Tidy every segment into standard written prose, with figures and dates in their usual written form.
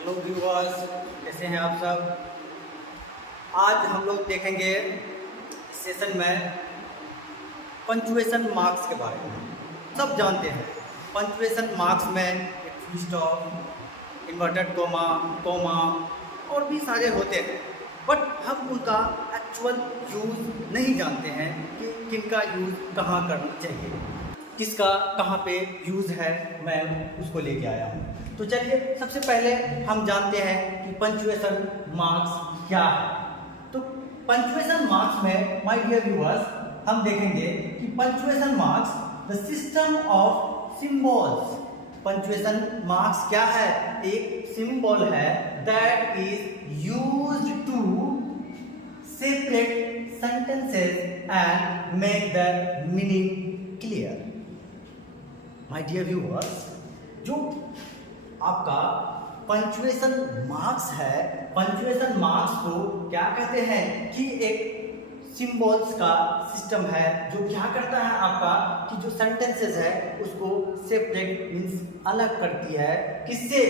Hello viewers, कैसे हैं आप सब। आज हम लोग देखेंगे इस सेशन में पंक्चुएशन मार्क्स के बारे में। सब जानते हैं पंक्चुएशन मार्क्स में एक full stop, inverted comma, comma और भी सारे होते हैं, बट हम उनका एक्चुअल यूज़ नहीं जानते हैं कि किनका यूज़ कहाँ करना चाहिए, किसका कहाँ पे यूज़ है। मैं उसको लेके आया हूँ। तो चलिए सबसे पहले हम जानते हैं कि पंक्चुएशन मार्क्स क्या है। तो पंक्चुएशन मार्क्स में माय डियर व्यूअर्स हम देखेंगे कि punctuation marks the system of symbols. Punctuation marks क्या है? एक सिंबल है that is used to separate sentences and make the meaning clear. My dear viewers, जो आपका पंक्चुएशन मार्क्स है, पंक्चुएशन मार्क्स को क्या कहते हैं कि एक सिंबल्स का सिस्टम है जो क्या करता है आपका कि जो सेंटेंसेस है उसको सेपरेट मीन्स अलग करती है, किससे?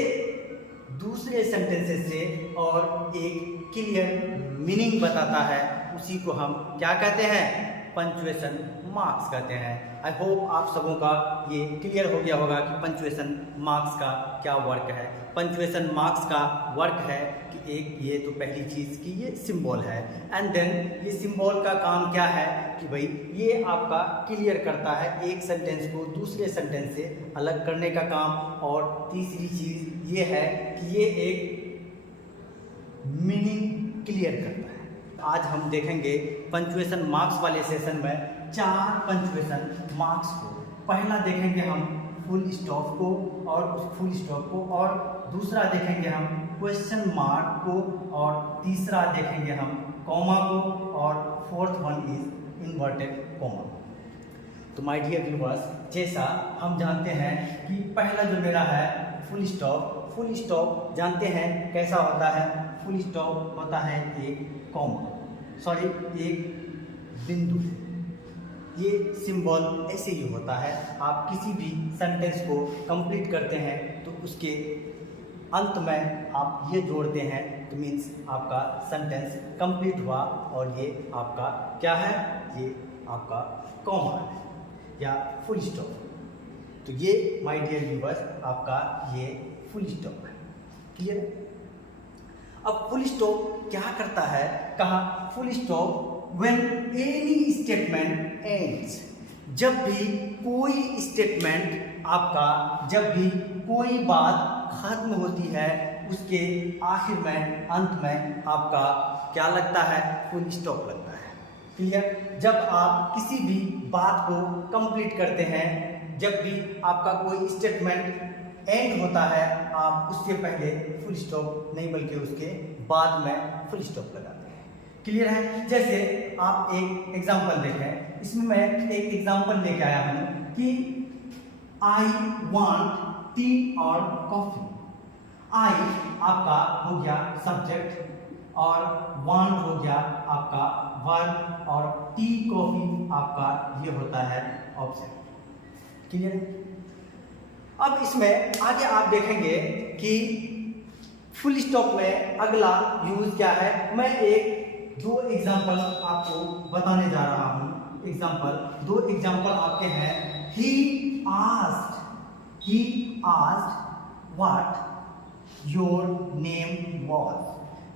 दूसरे सेंटेंसेस से, और एक क्लियर मीनिंग बताता है। उसी को हम क्या कहते हैं? पंक्चुएशन मार्क्स कहते हैं। आई होप आप सबों का ये क्लियर हो गया होगा कि पंक्चुएशन मार्क्स का क्या वर्क है। पंक्चुएशन मार्क्स का वर्क है कि एक ये तो पहली चीज़ कि ये सिंबल है, एंड देन ये सिंबल का काम क्या है कि भाई ये आपका क्लियर करता है एक सेंटेंस को दूसरे सेंटेंस से अलग करने का काम। और तीसरी चीज़ ये है कि ये एक मीनिंग क्लियर करता है। आज हम देखेंगे पंक्चुएशन मार्क्स वाले सेशन में 4 पंक्चुएशन मार्क्स को। पहला देखेंगे हम फुल स्टॉप को और उस फुल स्टॉप को, और दूसरा देखेंगे हम क्वेश्चन मार्क को, और तीसरा देखेंगे हम कॉमा को, और fourth one is inverted comma. तो माय डियर व्यूअर्स, जैसा हम जानते हैं कि पहला जो मेरा है फुल स्टॉप। फुल स्टॉप जानते हैं कैसा होता है? फुल स्टॉप होता है एक कॉमा, सॉरी एक बिंदु। ये सिंबल ऐसे ही होता है। आप किसी भी सेंटेंस को कंप्लीट करते हैं तो उसके अंत में आप ये जोड़ते हैं, तो मीन्स आपका सेंटेंस कंप्लीट हुआ। और ये आपका क्या है? ये आपका कॉमा है या फुल स्टॉप। तो ये माय डियर व्यूअर्स आपका ये फुल स्टॉप है। क्लियर? अब फुल स्टॉप क्या करता है? कहा full stop when any statement ends. जब भी कोई स्टेटमेंट आपका, जब भी कोई बात खत्म होती है, उसके आखिर में, अंत में आपका क्या लगता है? फुल स्टॉप लगता है। क्लियर? जब आप किसी भी बात को कंप्लीट करते हैं, जब भी आपका कोई स्टेटमेंट एंड होता है, आप उससे पहले फुल स्टॉप नहीं बल्कि उसके बाद में फुल स्टॉप लगाते हैं। क्लियर है? जैसे आप एक एग्जांपल देखें, इसमें मैं एक एग्जांपल लेके आया हूं कि आई वांट टी और कॉफी। आई आपका हो गया सब्जेक्ट, और वांट हो गया आपका वर्ब, और टी कॉफी आपका ये होता है ऑब्जेक्ट। क्लियर है? अब इसमें आगे आप देखेंगे कि फुल स्टॉप में अगला यूज क्या है। मैं दो एग्जांपल आपको बताने जा रहा हूं। दो एग्जांपल आपके हैं। He asked what your name was.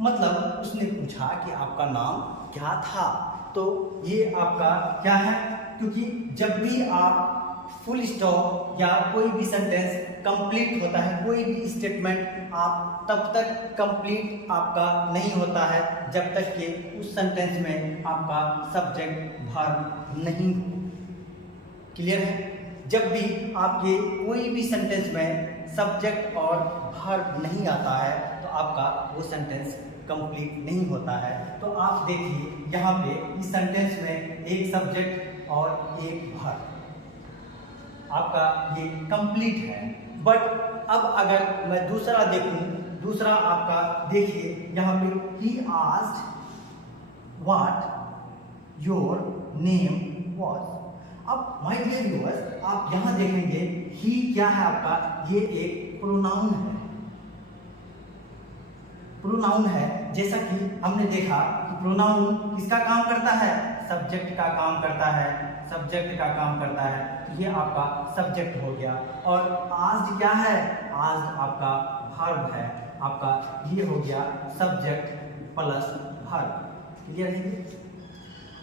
मतलब उसने पूछा कि आपका नाम क्या था। तो ये आपका क्या है? क्योंकि जब भी आप फुल स्टॉप या कोई भी सेंटेंस कंप्लीट होता है, कोई भी स्टेटमेंट आप तब तक कंप्लीट आपका नहीं होता है जब तक कि उस सेंटेंस में आपका सब्जेक्ट वर्ब नहीं हो। क्लियर है? जब भी आपके कोई भी सेंटेंस में सब्जेक्ट और वर्ब नहीं आता है तो आपका वो सेंटेंस कंप्लीट नहीं होता है। तो आप देखिए यहाँ पे इस सेंटेंस में एक सब्जेक्ट और एक वर्ब, आपका ये कंप्लीट है। बट अब अगर मैं दूसरा देखूं, दूसरा आपका देखिए यहाँ पे he asked what your name was. अब माय डियर व्यूअर्स, आप यहाँ देखेंगे ही क्या है आपका? ये एक प्रोनाउन है। प्रोनाउन है, जैसा कि हमने देखा कि प्रोनाउन किसका काम करता है, सब्जेक्ट का काम करता है, सब्जेक्ट का काम करता है। तो ये आपका सब्जेक्ट हो गया। और आज क्या है, आज आपका वर्ब है, आपका ये हो गया सब्जेक्ट प्लस वर्ब। क्लियर है?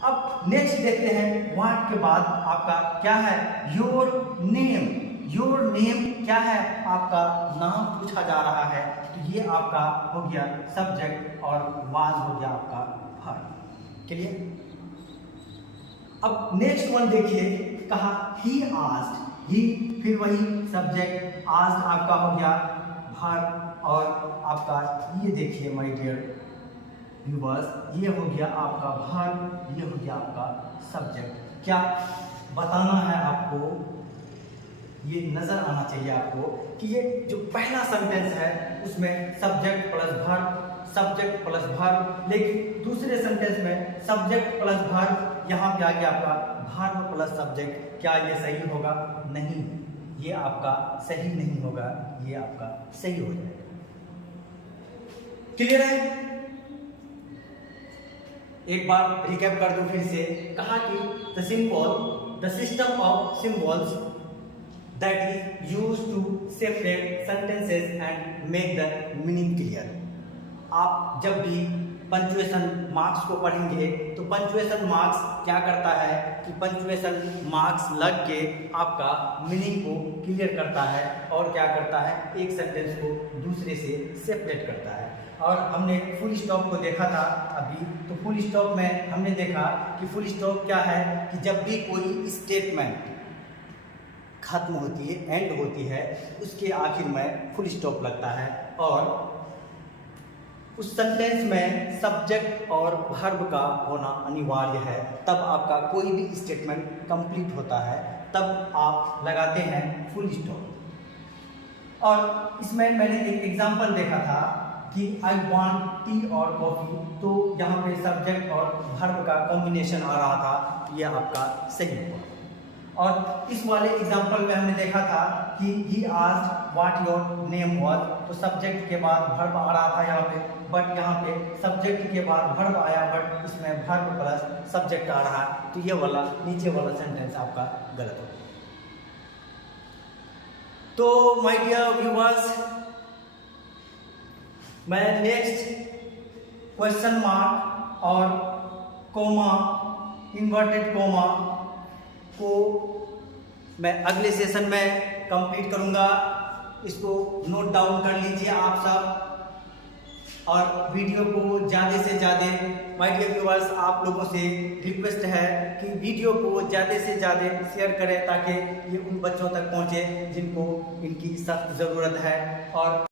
अब नेक्स्ट देखते हैं, व्हाट के बाद आपका क्या है, योर नेम। योर नेम क्या है, आपका नाम पूछा जा रहा है, तो ये आपका हो गया सब्जेक्ट और वाज हो गया आपका वर्ब। क्लियर? अब नेक्स्ट वन देखिए, कहा ही आस्क्ड, ही फिर वही सब्जेक्ट, आस्क्ड आपका हो गया वर्ब और आपका ये देखिए माय डियर व्यूअर्स, ये हो गया आपका वर्ब, ये हो गया आपका सब्जेक्ट। क्या बताना है आपको, ये नजर आना चाहिए आपको कि ये जो पहला सेंटेंस है उसमें subject plus verb, subject plus verb, लेकिन दूसरे सेंटेंस में सब्जेक्ट प्लस वर्ब, यहाँ पे आ गया आपका वर्ब प्लस सब्जेक्ट। क्या ये सही होगा? नहीं, ये आपका सही नहीं होगा, ये आपका सही हो जाएगा। क्लियर है? एक बार रिकैप कर दूं फिर से, कहा कि the system of symbols that is used to separate sentences and make the meaning clear। आप जब भी पंक्चुएशन मार्क्स को पढ़ेंगे तो पंक्चुएशन मार्क्स क्या करता है कि पंक्चुएशन मार्क्स लग के आपका मीनिंग को क्लियर करता है और क्या करता है, एक सेंटेंस को दूसरे से सेपरेट करता है। और हमने फुल स्टॉप को देखा था अभी, तो फुल स्टॉप में हमने देखा कि फुल स्टॉप क्या है कि जब भी कोई स्टेटमेंट खत्म होती है, एंड होती है, उसके आखिर में फुल स्टॉप लगता है और उस सेंटेंस में सब्जेक्ट और वर्ब का होना अनिवार्य है। तब आपका कोई भी स्टेटमेंट कंप्लीट होता है, तब आप लगाते हैं फुल स्टॉप। और इसमें मैंने एक एग्जांपल देखा था कि आई वांट टी और कॉफी, तो यहाँ पे सब्जेक्ट और वर्ब का कॉम्बिनेशन आ रहा था, ये आपका सही हुआ। और इस वाले एग्जांपल में हमने देखा था कि he asked what your name was, तो सब्जेक्ट के बाद वर्ब आ रहा था यहाँ पे, बट यहाँ पे सब्जेक्ट के बाद वर्ब आया, बट इसमें वर्ब प्लस सब्जेक्ट आ रहा है, तो ये वाला नीचे वाला सेंटेंस आपका गलत हो। तो माय डियर व्यूअर्स, मैं नेक्स्ट क्वेश्चन मार्क और कोमा, इन्वर्टेड कोमा को मैं अगले सेशन में कंप्लीट करूंगा। इसको नोट डाउन कर लीजिए आप सब, और वीडियो को ज़्यादा से ज़्यादा, माय डियर व्यूअर्स, आप लोगों से रिक्वेस्ट है कि वीडियो को ज़्यादा से ज़्यादा शेयर करें ताकि ये उन बच्चों तक पहुंचे जिनको इनकी सख्त ज़रूरत है। और